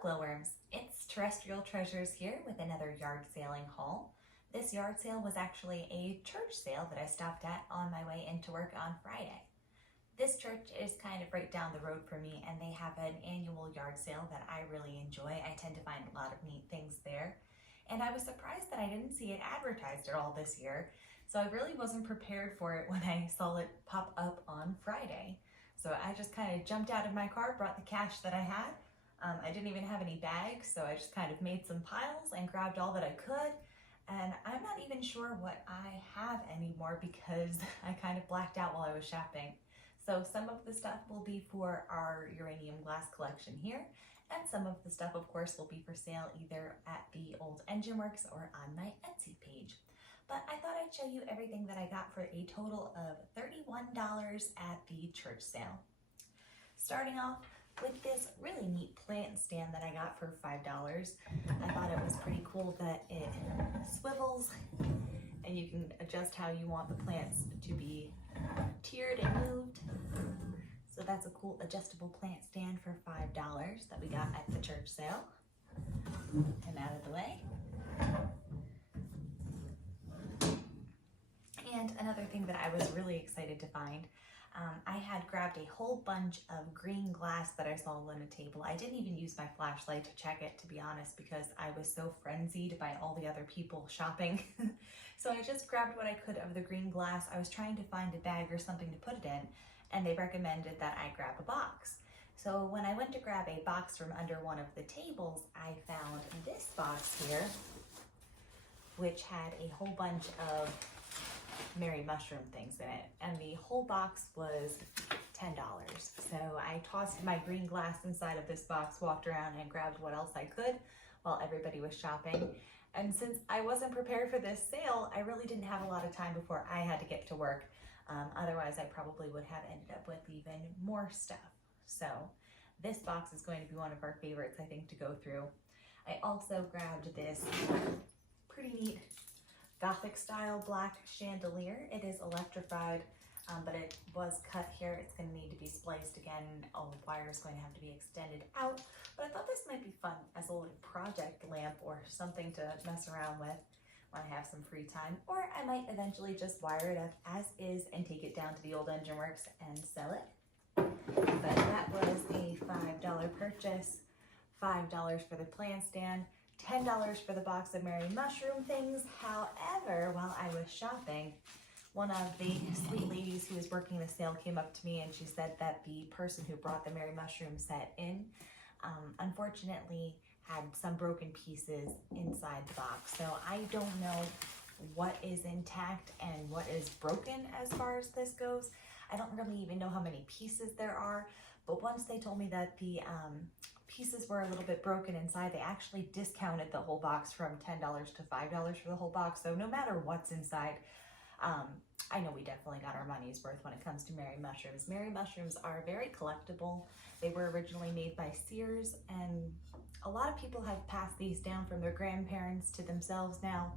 Glowworms, it's Terrestrial Treasures here with another yard sailing haul. This yard sale was actually a church sale that I stopped at on my way into work on Friday. This church is kind of right down the road for me, and they have an annual yard sale that I really enjoy. I tend to find a lot of neat things there. And I was surprised that I didn't see it advertised at all this year, so I really wasn't prepared for it when I saw it pop up on Friday. So I just kind of jumped out of my car, brought the cash that I had. I didn't even have any bags, so I just kind of made some piles and grabbed all that I could. And I'm not even sure what I have anymore because I kind of blacked out while I was shopping. So some of the stuff will be for our uranium glass collection here, and some of the stuff, of course, will be for sale either at the Old Engine Works or on my Etsy page. But I thought I'd show you everything that I got for a total of $31 at the church sale. Starting off with this really neat plant stand that I got for $5. I thought it was pretty cool that it swivels and you can adjust how you want the plants to be tiered and moved. So that's a cool adjustable plant stand for $5 that we got at the church sale. And out of the way. And another thing that I was really excited to find, I had grabbed a whole bunch of green glass that I saw on a table. I didn't even use my flashlight to check it, to be honest, because I was so frenzied by all the other people shopping. So I just grabbed what I could of the green glass. I was trying to find a bag or something to put it in, and they recommended that I grab a box. So when I went to grab a box from under one of the tables, I found this box here, which had a whole bunch of Mary Mushroom things in it, and the whole box was $10. So I tossed my green glass inside of this box, walked around and grabbed what else I could while everybody was shopping. And since I wasn't prepared for this sale, I really didn't have a lot of time before I had to get to work. Otherwise I probably would have ended up with even more stuff. So this box is going to be one of our favorites, I think, to go through. I also grabbed this pretty neat Gothic style black chandelier. It is electrified, but it was cut here. It's going to need to be spliced again. All the wire is going to have to be extended out. But I thought this might be fun as a little project lamp or something to mess around with when I have some free time. Or I might eventually just wire it up as is and take it down to the Old Engine Works and sell it. But that was a $5 purchase, $5 for the plant stand, $10 for the box of Mary Mushroom things. However, while I was shopping, one of the sweet ladies who was working the sale came up to me and she said that the person who brought the Mary Mushroom set in, unfortunately had some broken pieces inside the box. So I don't know what is intact and what is broken as far as this goes. I don't really even know how many pieces there are, but once they told me that the pieces were a little bit broken inside, they actually discounted the whole box from $10 to $5 for the whole box. So no matter what's inside, I know we definitely got our money's worth when it comes to Mary Mushrooms. Mary Mushrooms are very collectible. They were originally made by Sears, and a lot of people have passed these down from their grandparents to themselves now,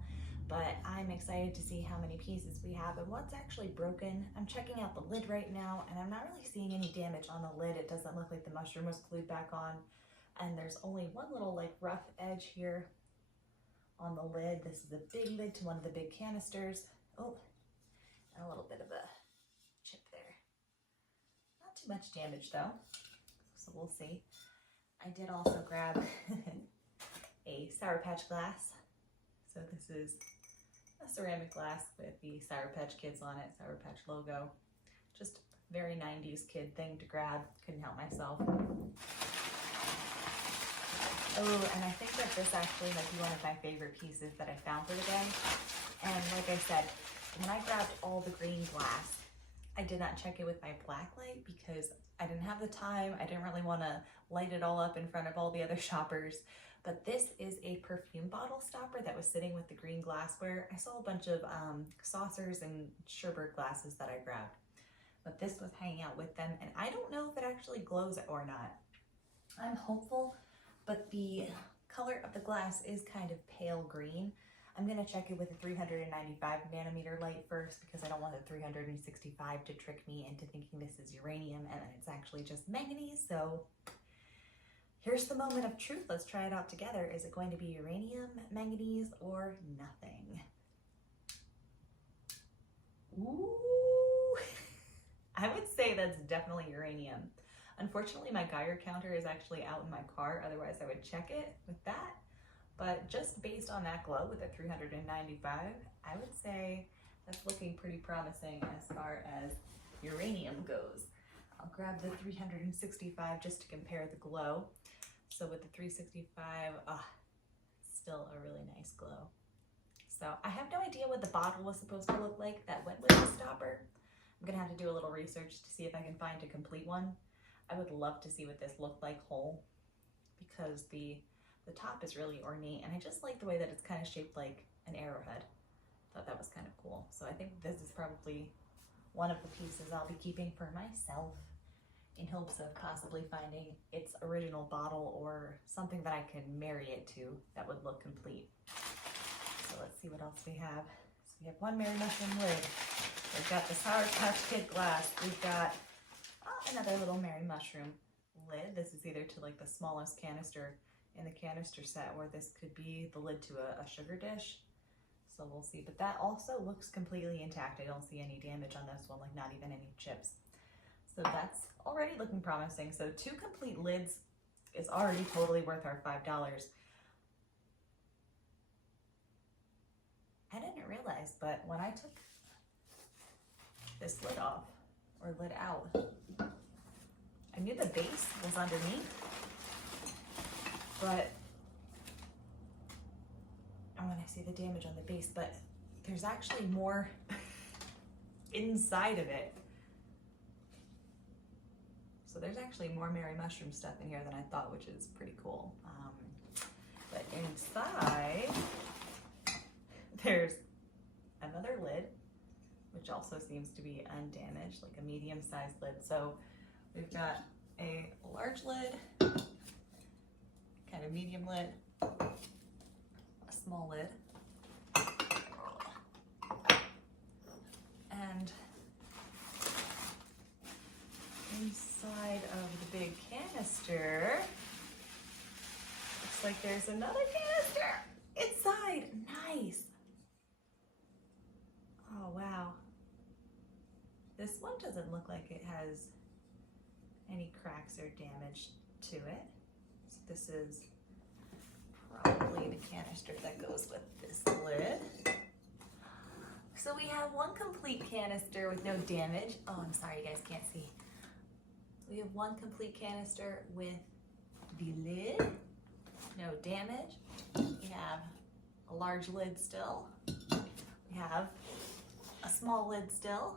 but I'm excited to see how many pieces we have and what's actually broken. I'm checking out the lid right now, and I'm not really seeing any damage on the lid. It doesn't look like the mushroom was glued back on. And there's only one little like rough edge here on the lid. This is a big lid to one of the big canisters. Oh, and a little bit of a chip there. Not too much damage though, so we'll see. I did also grab a Sour Patch glass. So this is a ceramic glass with the Sour Patch Kids on it, Sour Patch logo. Just very 90s kid thing to grab, couldn't help myself. Oh, and I think that this actually might be one of my favorite pieces that I found for today. And like I said, when I grabbed all the green glass, I did not check it with my black light because I didn't have the time. I didn't really want to light it all up in front of all the other shoppers. But this is a perfume bottle stopper that was sitting with the green glassware. I saw a bunch of saucers and sherbet glasses that I grabbed, but this was hanging out with them, and I don't know if it actually glows or not. I'm hopeful, but the color of the glass is kind of pale green. I'm gonna check it with a 395 nanometer light first because I don't want the 365 to trick me into thinking this is uranium and it's actually just manganese. So here's the moment of truth. Let's try it out together. Is it going to be uranium, manganese, or nothing? Ooh, I would say that's definitely uranium. Unfortunately, my Geiger counter is actually out in my car. Otherwise, I would check it with that. But just based on that glow with a 395, I would say that's looking pretty promising as far as uranium goes. I'll grab the 365 just to compare the glow. So with the 365, still a really nice glow. So I have no idea what the bottle was supposed to look like that went with the stopper. I'm gonna have to do a little research to see if I can find a complete one. I would love to see what this looked like whole, because the top is really ornate, and I just like the way that it's kind of shaped like an arrowhead. Thought that was kind of cool. So I think this is probably one of the pieces I'll be keeping for myself, in hopes of possibly finding its original bottle or something that I can marry it to that would look complete. So let's see what else we have. So we have one Merry Mushroom lid. We've got the Sour Patch Kid glass. We've got another little Merry Mushroom lid. This is either to like the smallest canister in the canister set, or this could be the lid to a sugar dish. So we'll see, but that also looks completely intact. I don't see any damage on this one, like not even any chips. So that's already looking promising. So 2 complete lids is already totally worth our $5. I didn't realize, but when I took this lid off, or lid out, I knew the base was underneath, but I want to see the damage on the base, but there's actually more inside of it. So there's actually more Merry Mushroom stuff in here than I thought, which is pretty cool. But inside, there's another lid, which also seems to be undamaged, like a medium-sized lid. So we've got a large lid, kind of medium lid, a small lid, and inside of the big canister, looks like there's another canister inside. Nice. Oh, wow. This one doesn't look like it has any cracks or damage to it. So this is probably the canister that goes with this lid. So we have one complete canister with no damage. Oh, I'm sorry, you guys can't see. We have one complete canister with the lid, no damage. We have a large lid still. We have a small lid still.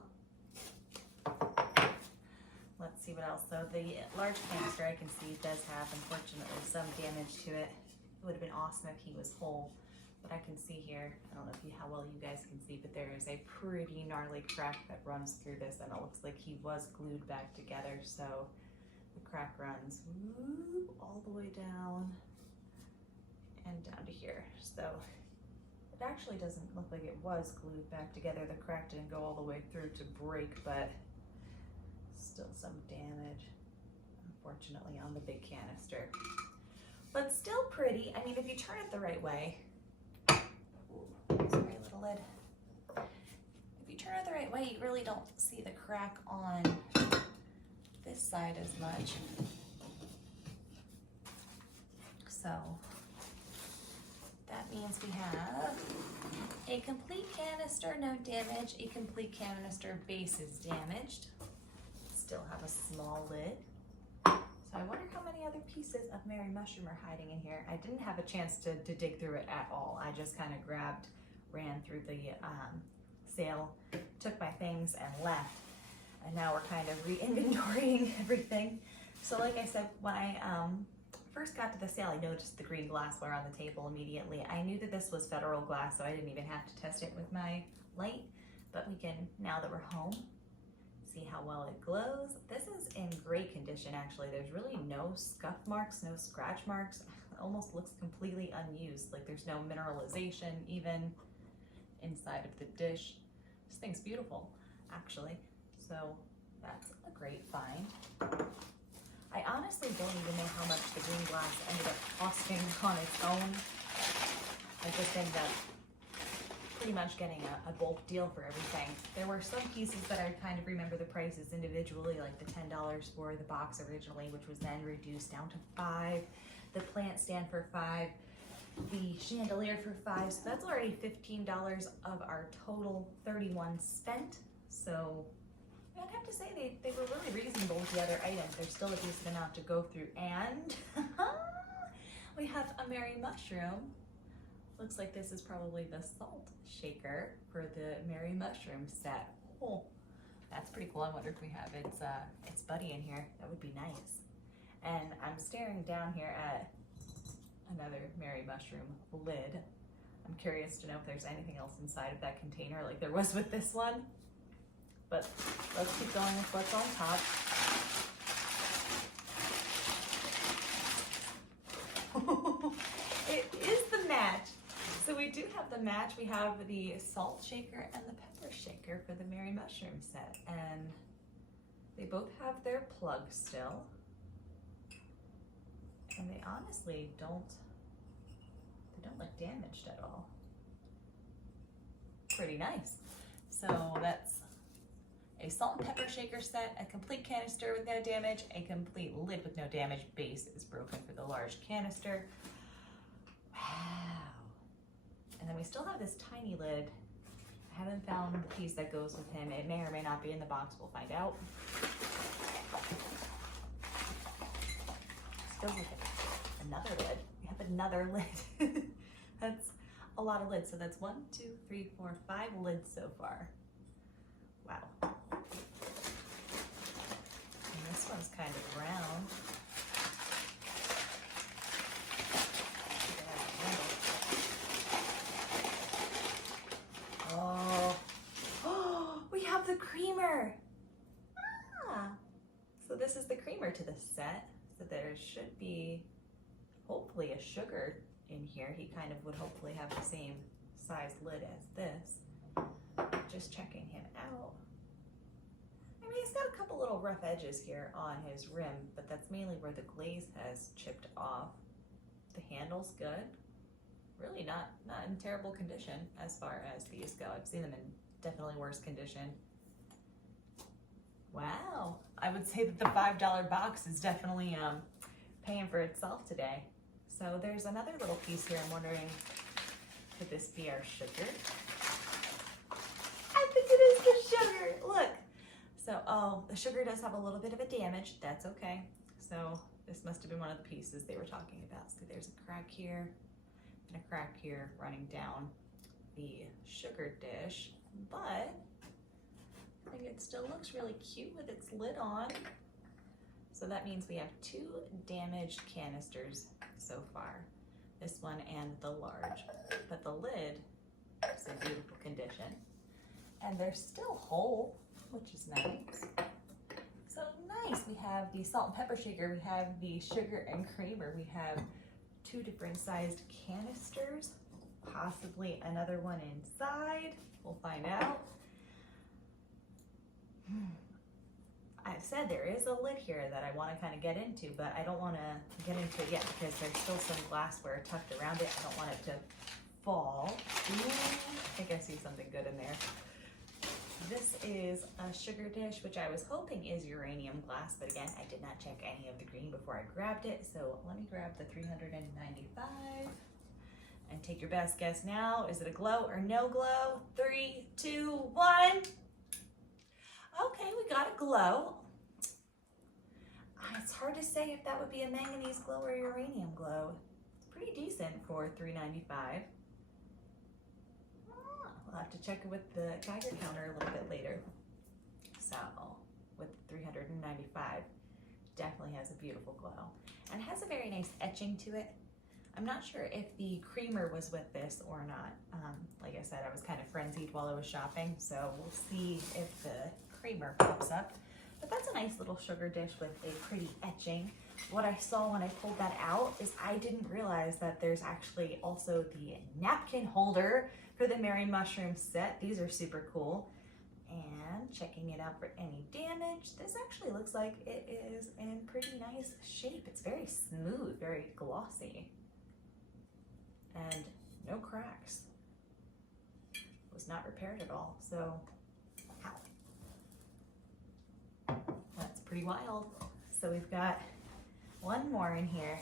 Let's see what else. So the large canister I can see does have, unfortunately, some damage to it. It would have been awesome if he was whole, but I can see here, I don't know how well you guys can see, but there is a pretty gnarly crack that runs through this, and it looks like he was glued back together. So the crack runs all the way down and down to here. So it actually doesn't look like it was glued back together. The crack didn't go all the way through to break, but still some damage, unfortunately, on the big canister. But still pretty. I mean, if you turn it the right way, sorry, little lid. If you turn it the right way, you really don't see the crack on this side as much. So that means we have a complete canister, no damage. A complete canister, base is damaged. Still have a small lid. So I wonder how many other pieces of Merry Mushroom are hiding in here. I didn't have a chance to dig through it at all. I just kind of ran through the sale, took my things and left. And now we're kind of re-inventorying everything. So like I said, when I first got to the sale, I noticed the green glassware on the table immediately. I knew that this was Federal glass, so I didn't even have to test it with my light. But we can, now that we're home, see how well it glows. This is in great condition, actually. There's really no scuff marks, no scratch marks. It almost looks completely unused, like there's no mineralization even inside of the dish. This thing's beautiful, actually. So that's a great find. I honestly don't even know how much the green glass ended up costing on its own. I just ended up pretty much getting a bulk deal for everything. There were some pieces that I kind of remember the prices individually, like the $10 for the box originally, which was then reduced down to $5, the plant stand for $5, the chandelier for $5, so that's already $15 of our total 31 spent. So I'd have to say they were really reasonable with the other items. There's still a decent amount to go through, and we have a Merry Mushroom. Looks like this is probably the salt shaker for the Merry Mushroom set. Oh, that's pretty cool. I wonder if we have its buddy in here. That would be nice. And I'm staring down here at another Merry Mushroom lid. I'm curious to know if there's anything else inside of that container like there was with this one. But let's keep going with what's on top. It is the match. So we do have the match. We have the salt shaker and the pepper shaker for the Merry Mushroom set. And they both have their plugs still. And they honestly don't look damaged at all. Pretty nice. So that's a salt and pepper shaker set, a complete canister with no damage, a complete lid with no damage. Base is broken for the large canister. Wow. And then we still have this tiny lid. I haven't found the piece that goes with him. It may or may not be in the box. We'll find out. Still with it. Another lid. We have another lid. That's a lot of lids. So that's 1, 2, 3, 4, 5 lids so far. Wow. And this one's kind of round. Oh, we have the creamer. So this is the creamer to the set. So there should be hopefully a sugar in here. He kind of would hopefully have the same size lid as this. Just checking him out. I mean, he's got a couple little rough edges here on his rim, but that's mainly where the glaze has chipped off. The handle's good. Really not in terrible condition as far as these go. I've seen them in definitely worse condition. Wow, I would say that the $5 box is definitely paying for itself today. So there's another little piece here. I'm wondering, could this be our sugar? I think it is the sugar. Look. So, oh, the sugar does have a little bit of a damage. That's okay. So this must have been one of the pieces they were talking about. See, there's a crack here and a crack here running down the sugar dish, but I think it still looks really cute with its lid on. So that means we have 2 damaged canisters so far, this one and the large, but the lid is in beautiful condition and they're still whole, which is nice. So nice. We have the salt and pepper shaker, we have the sugar and creamer, we have 2 different sized canisters, possibly another one inside. We'll find out. I've said there is a lid here that I want to kind of get into, but I don't want to get into it yet because there's still some glassware tucked around it. I don't want it to fall. Ooh, I think I see something good in there. This is a sugar dish, which I was hoping is uranium glass, but again, I did not check any of the green before I grabbed it. So let me grab the 395 and take your best guess now. Is it a glow or no glow? 3, 2, 1. Okay, we got a glow. It's hard to say if that would be a manganese glow or uranium glow. It's pretty decent for $3.95. We'll have to check it with the Geiger counter a little bit later. So, with 395, definitely has a beautiful glow. And has a very nice etching to it. I'm not sure if the creamer was with this or not. Like I said, I was kind of frenzied while I was shopping, so we'll see if the creamer pops up. But that's a nice little sugar dish with a pretty etching. What I saw when I pulled that out is I didn't realize that there's actually also the napkin holder for the Merry Mushroom set. These are super cool. and checking it out for any damage. This actually looks like it is in pretty nice shape. It's very smooth, very glossy, and no cracks. It was not repaired at all, so ow. That's pretty wild. So we've got one more in here,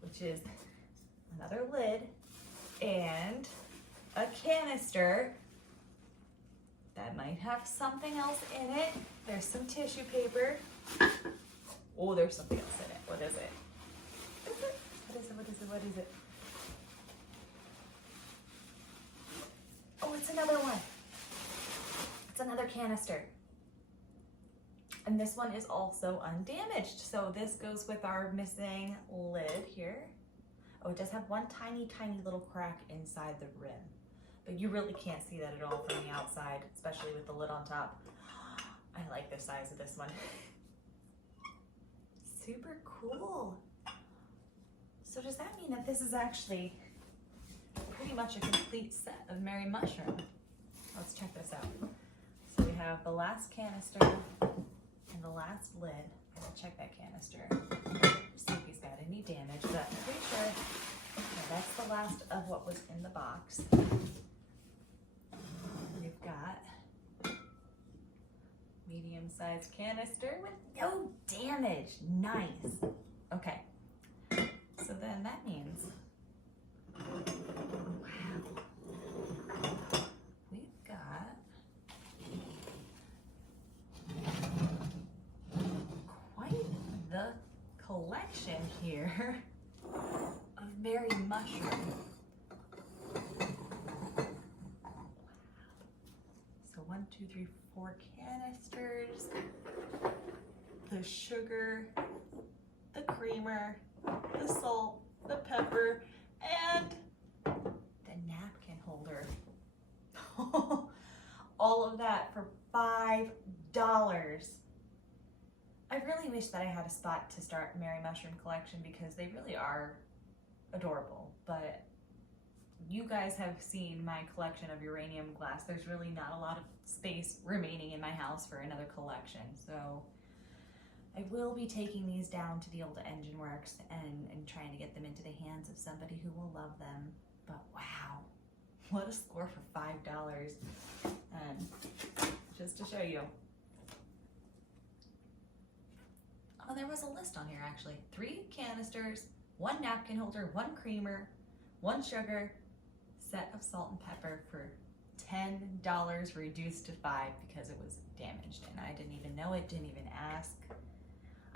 which is another lid and a canister that might have something else in it. There's some tissue paper. Oh, there's something else in it. What is it? What is it? What is it? What is it? Oh, it's another one. It's another canister. And this one is also undamaged. So this goes with our missing lid here. Oh, it does have one tiny, tiny little crack inside the rim. But you really can't see that at all from the outside, especially with the lid on top. I like the size of this one. Super cool. So does that mean that this is actually pretty much a complete set of Merry Mushroom? Let's check this out. So we have the last canister and the last lid. I'm gonna check that canister, see if he's got any damage, but I'm pretty sure that's the last of what was in the box. We've got medium-sized canister with no damage. Nice. Okay. So then that means, wow, we've got quite the collection here of Merry Mushroom. So 1, 2, 3, 4 canisters, the sugar, the creamer, the salt, the pepper, and the napkin holder. All of that for $5. I really wish that I had a spot to start Merry Mushroom collection because they really are adorable, but you guys have seen my collection of uranium glass. There's really not a lot of space remaining in my house for another collection, so I will be taking these down to the old Engine Works and trying to get them into the hands of somebody who will love them. But wow, what a score for $5. Just to show you. Oh, there was a list on here actually. 3 canisters, 1 napkin holder, 1 creamer, 1 sugar, set of salt and pepper for $10 reduced to $5 because it was damaged and I didn't even know it, didn't even ask.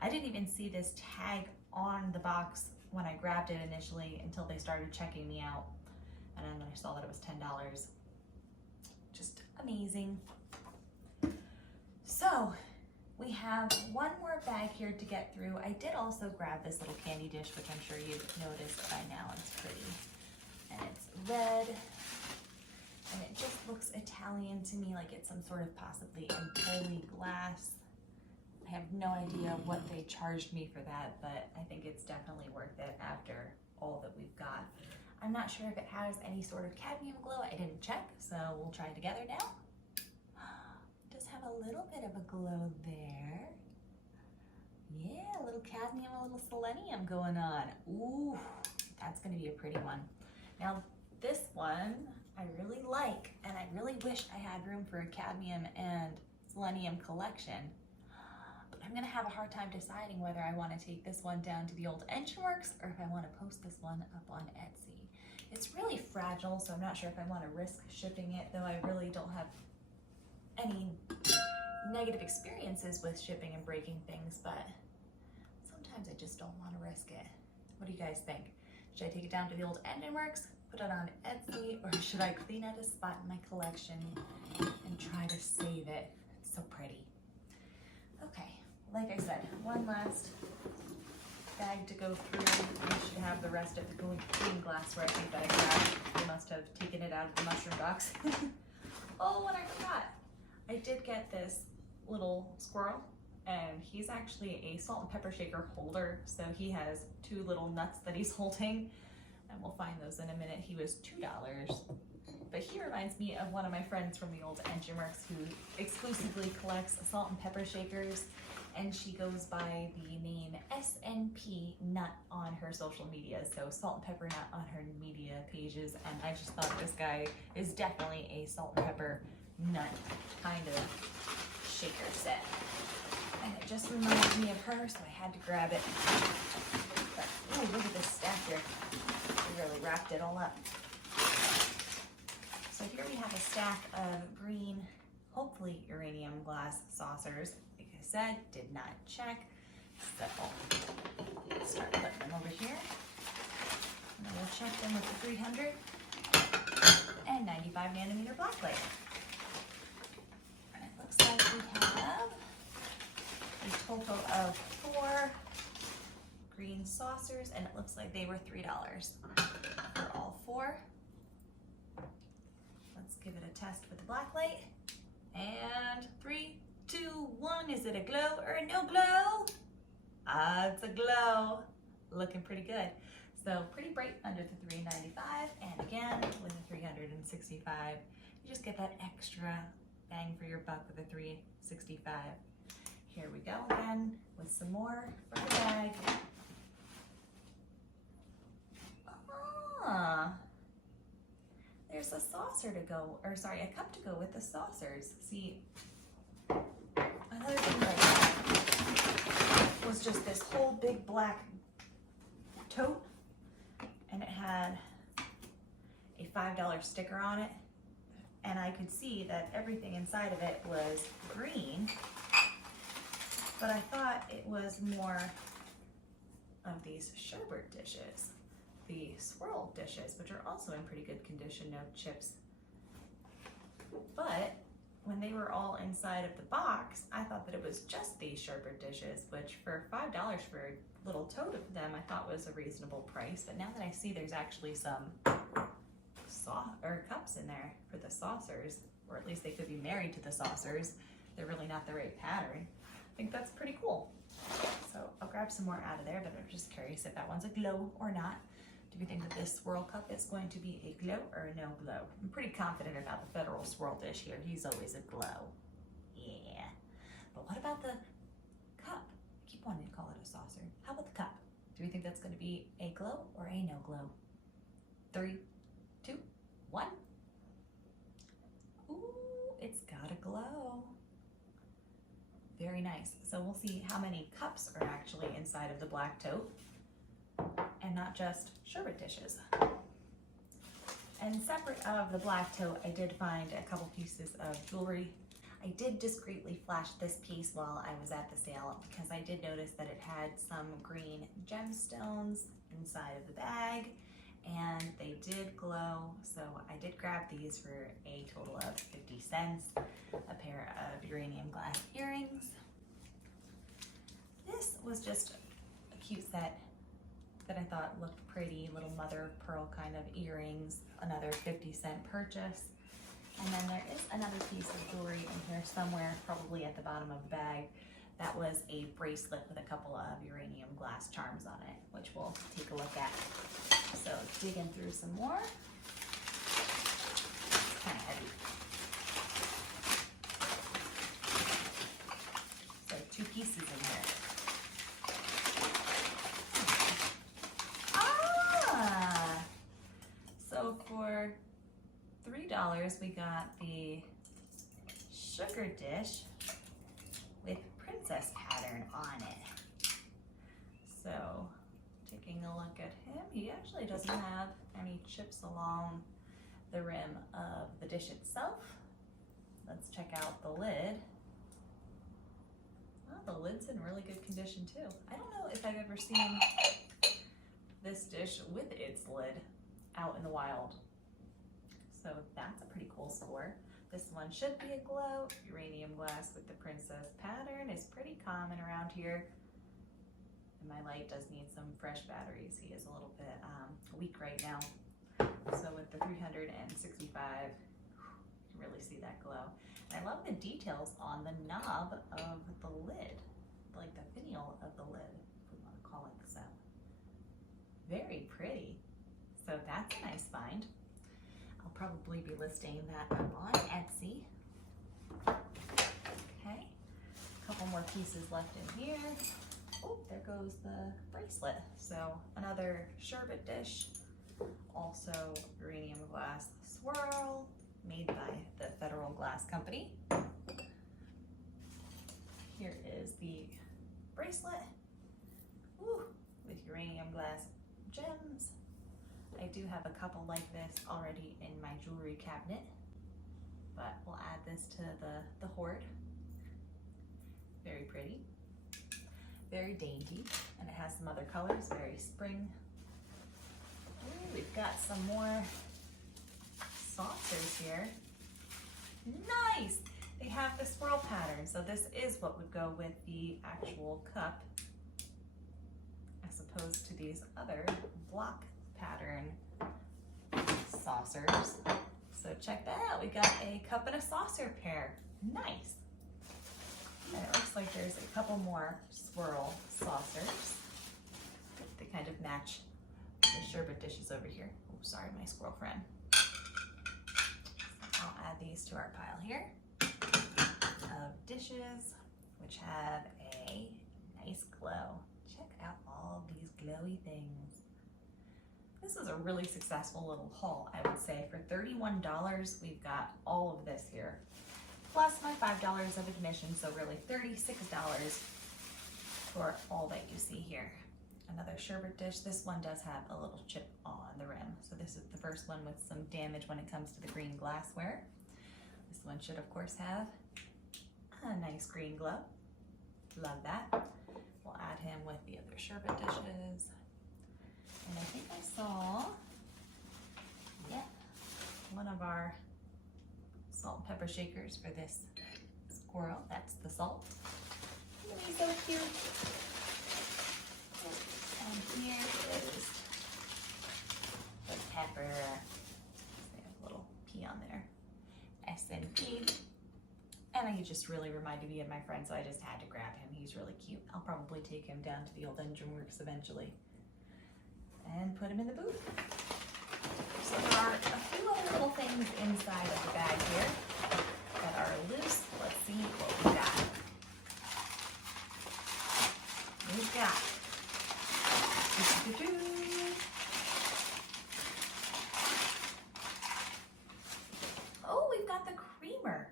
I didn't even see this tag on the box when I grabbed it initially until they started checking me out. And then I saw that it was $10. Just amazing. So we have one more bag here to get through. I did also grab this little candy dish, which I'm sure you've noticed by now. It's pretty. And it's red. And it just looks Italian to me, like it's some sort of possibly Empoli glass. I have no idea what they charged me for that, but I think it's definitely worth it after all that we've got. I'm not sure if it has any sort of cadmium glow. I didn't check, so we'll try together now. It does have a little bit of a glow there. Yeah, a little cadmium, a little selenium going on. Ooh, that's gonna be a pretty one. Now this one I really like, and I really wish I had room for a cadmium and selenium collection. I'm gonna have a hard time deciding whether I wanna take this one down to the old Engine Works or if I wanna post this one up on Etsy. It's really fragile, so I'm not sure if I wanna risk shipping it, though I really don't have any negative experiences with shipping and breaking things, but sometimes I just don't wanna risk it. What do you guys think? Should I take it down to the old Engine Works, put it on Etsy, or should I clean out a spot in my collection and try to save it? It's so pretty. Okay. Like I said, one last bag to go through. We should have the rest of the green glassware I think that I grabbed. I must have taken it out of the mushroom box. Oh, and I forgot. I did get this little squirrel, and he's actually a salt and pepper shaker holder. So he has 2 little nuts that he's holding, and we'll find those in a minute. He was $2. But he reminds me of one of my friends from the old Engineworks who exclusively collects salt and pepper shakers, and she goes by the name SNP Nut on her social media, so Salt and Pepper Nut on her media pages, and I just thought this guy is definitely a salt and pepper nut kind of shaker set. And it just reminded me of her, so I had to grab it. But, oh, look at this stack here. We really wrapped it all up. So here we have a stack of green, hopefully uranium glass saucers. Like I said, did not check. So let's start putting them over here. And then we'll check them with the 300 and 95 nanometer blacklight. And it looks like we have a total of 4 green saucers, and it looks like they were $3 for all 4. Let's give it a test with the blacklight. And 3, 2, 1. Is it a glow or a no glow? It's a glow. Looking pretty good. So pretty bright under the 395, and again with the 365, you just get that extra bang for your buck with the 365. Here we go again with some more for the bag. Ah, there's a saucer to go, or sorry, a cup to go with the saucers. See, another thing like that was just this whole big black tote, and it had a $5 sticker on it, and I could see that everything inside of it was green, but I thought it was more of these sherbet dishes, the swirl dishes, which are also in pretty good condition, no chips. But when they were all inside of the box, I thought that it was just these sherbet dishes, which for $5 for a little tote of them, I thought was a reasonable price. But now that I see there's actually some cups in there for the saucers, or at least they could be married to the saucers, they're really not the right pattern. I think that's pretty cool. So I'll grab some more out of there, but I'm just curious if that one's a glow or not. Do we think that this swirl cup is going to be a glow or a no glow? I'm pretty confident about the Federal swirl dish here. He's always a glow. Yeah. But what about the cup? I keep wanting to call it a saucer. How about the cup? Do we think that's going to be a glow or a no glow? 3, 2, 1. Ooh, it's got a glow. Very nice. So we'll see how many cups are actually inside of the black tote, and not just sherbet dishes. And separate of the black tote, I did find a couple pieces of jewelry. I did discreetly flash this piece while I was at the sale because I did notice that it had some green gemstones inside of the bag, and they did glow. So I did grab these for a total of 50 cents, a pair of uranium glass earrings. This was just a cute set that I thought looked pretty, little mother of pearl kind of earrings, another 50-cent purchase. And then there is another piece of jewelry in here somewhere, probably at the bottom of the bag. That was a bracelet with a couple of uranium glass charms on it, which we'll take a look at. So digging through some more. Kind of heavy. So 2 pieces in here. So for $3, we got the sugar dish with princess pattern on it. So taking a look at him, he actually doesn't have any chips along the rim of the dish itself. Let's check out the lid. Well, the lid's in really good condition too. I don't know if I've ever seen this dish with its lid out in the wild. So that's a pretty cool score. This one should be a glow. Uranium glass with the princess pattern is pretty common around here. And my light does need some fresh batteries. He is a little bit weak right now. So with the 365, you can really see that glow. And I love the details on the knob of the lid, like the finial of the lid, if we want to call it so. Very pretty. So that's a nice find. I'll probably be listing that up on Etsy. Okay, a couple more pieces left in here. Oh, there goes the bracelet. So another sherbet dish, also uranium glass swirl, made by the Federal Glass Company. Here is the bracelet, woo, with uranium glass gems. I do have a couple like this already in my jewelry cabinet, but we'll add this to the hoard. Very pretty, very dainty, and it has some other colors, very spring. Ooh, we've got some more saucers here. Nice! They have the swirl pattern, so this is what would go with the actual cup, as opposed to these other block pattern saucers. So check that out. We got a cup and a saucer pair. Nice. And it looks like there's a couple more swirl saucers. They kind of match the sherbet dishes over here. Oh, sorry, my squirrel friend. I'll add these to our pile here of dishes, which have a nice glow. Check out all these glowy things. This is a really successful little haul, I would say. For $31, we've got all of this here, plus my $5 of admission, so really $36 for all that you see here. Another sherbet dish. This one does have a little chip on the rim, so this is the first one with some damage when it comes to the green glassware. This one should, of course, have a nice green glow. Love that. We'll add him with the other sherbet dishes. And I think I saw, yeah, one of our salt and pepper shakers for this squirrel. That's the salt. Isn't he so cute? And here is the pepper. They have a little P on there. S&P. And he just really reminded me of my friend, so I just had to grab him. He's really cute. I'll probably take him down to the old engine works eventually and put him in the booth. So there are a few other little things inside of the bag here that are loose. Let's see what we got. We've got oh, we've got the creamer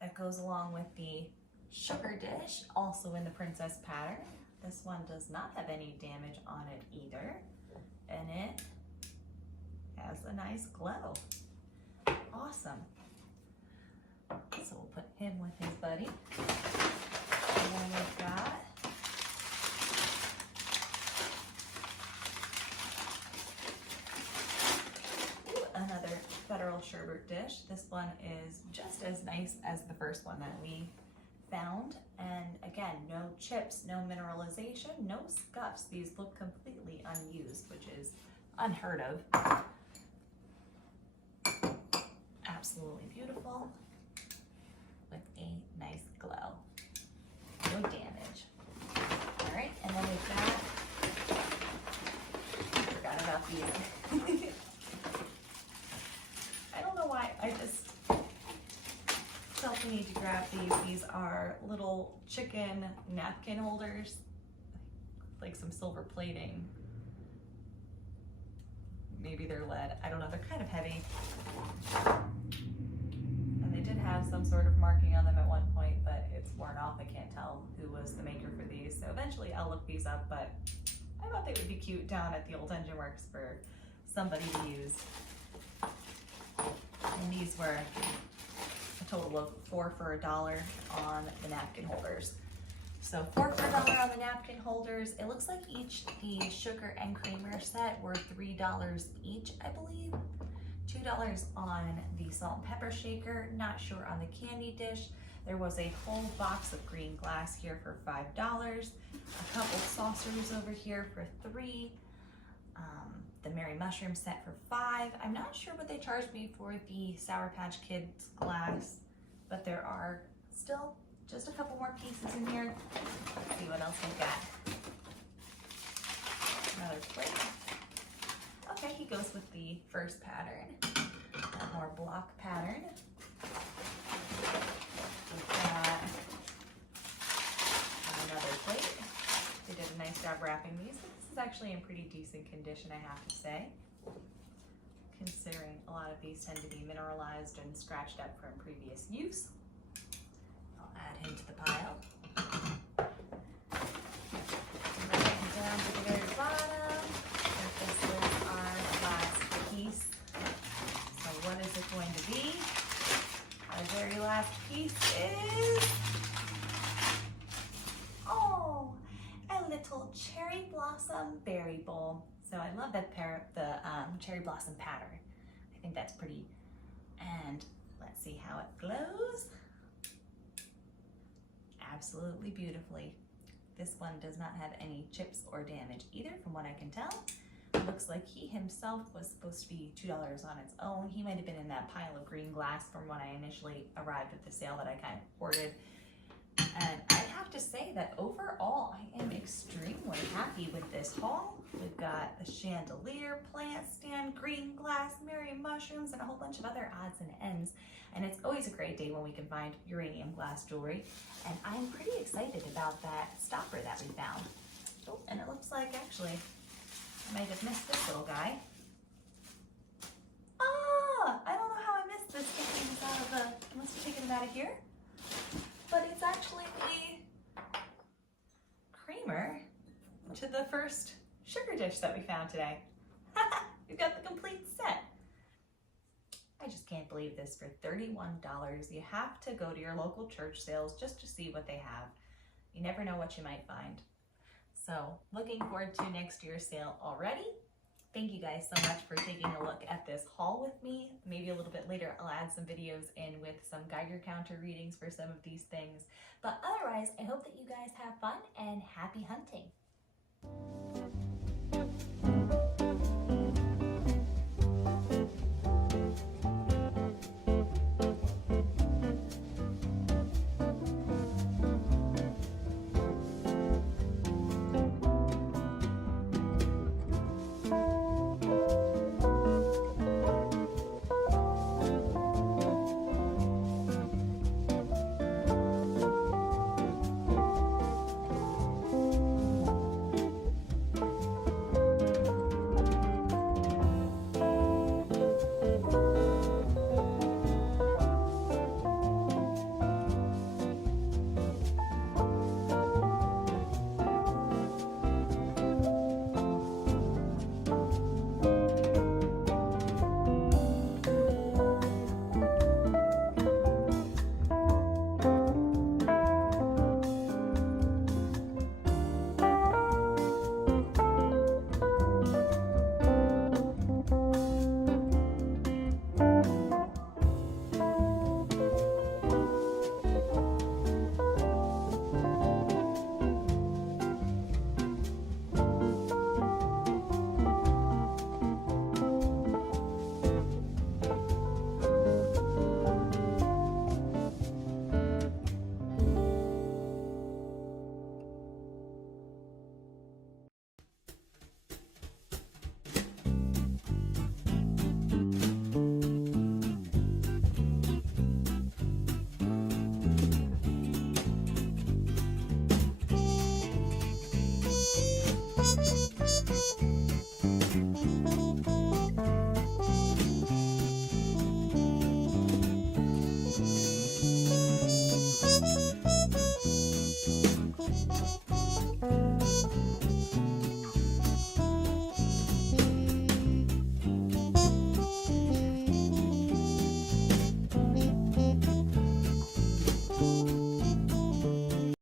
that goes along with the sugar dish, also in the princess pattern. This one does not have any damage on it either, and it has a nice glow. Awesome. So we'll put him with his buddy. And then we've got another Federal sherbet dish. This one is just as nice as the first one that we found. And again, no chips, no mineralization, no scuffs. These look completely unused, which is unheard of. Absolutely beautiful with a nice glow. No damage. All right, and then we've got, I forgot about these. I don't know why, I just felt the need to grab these. These are little chicken napkin holders, like some silver plating. Maybe they're lead, I don't know, they're kind of heavy. And they did have some sort of marking on them at one point, but it's worn off. I can't tell who was the maker for these. So eventually I'll look these up, but I thought they would be cute down at the old engine works for somebody to use. And these were a total of 4 for $1 on the napkin holders. So 4 for $1 on the napkin holders. It looks like each, the sugar and creamer set were $3 each, I believe. $2 on the salt and pepper shaker, not sure on the candy dish. There was a whole box of green glass here for $5. A couple saucers over here for $3. The Merry Mushroom set for $5. I'm not sure what they charged me for the Sour Patch Kids glass, but there are still just a couple more pieces in here. Let's see what else we got. Another plate. Okay, he goes with the first pattern. Got more block pattern. We've got another plate. They did a nice job wrapping these. This is actually in pretty decent condition, I have to say, considering a lot of these tend to be mineralized and scratched up from previous use. I'll add him to the pile. Right down to the very bottom. This is our last piece. So what is it going to be? Our very last piece is, oh, a little cherry blossom berry bowl. So I love that the cherry blossom pattern. I think that's pretty. And let's see how it glows. Absolutely beautifully. This one does not have any chips or damage either, from what I can tell. It looks like he himself was supposed to be $2 on its own. He might have been in that pile of green glass from when I initially arrived at the sale that I kind of hoarded. And I have to say that overall, I am extremely happy with this haul. We've got a chandelier, plant stand, green glass, Mary mushrooms, and a whole bunch of other odds and ends. And it's always a great day when we can find uranium glass jewelry. And I'm pretty excited about that stopper that we found. Oh, and it looks like actually I might have missed this little guy. Ah, I don't know how I missed this taking this out of the, I must have taken it out of here. But it's actually the creamer to the first sugar dish that we found today. We've got the complete set. I just can't believe this for $31. You have to go to your local church sales just to see what they have. You never know what you might find. So looking forward to next year's sale already. Thank you guys so much for taking a look at this haul with me. Maybe a little bit later I'll add some videos in with some Geiger counter readings for some of these things. But otherwise, I hope that you guys have fun and happy hunting.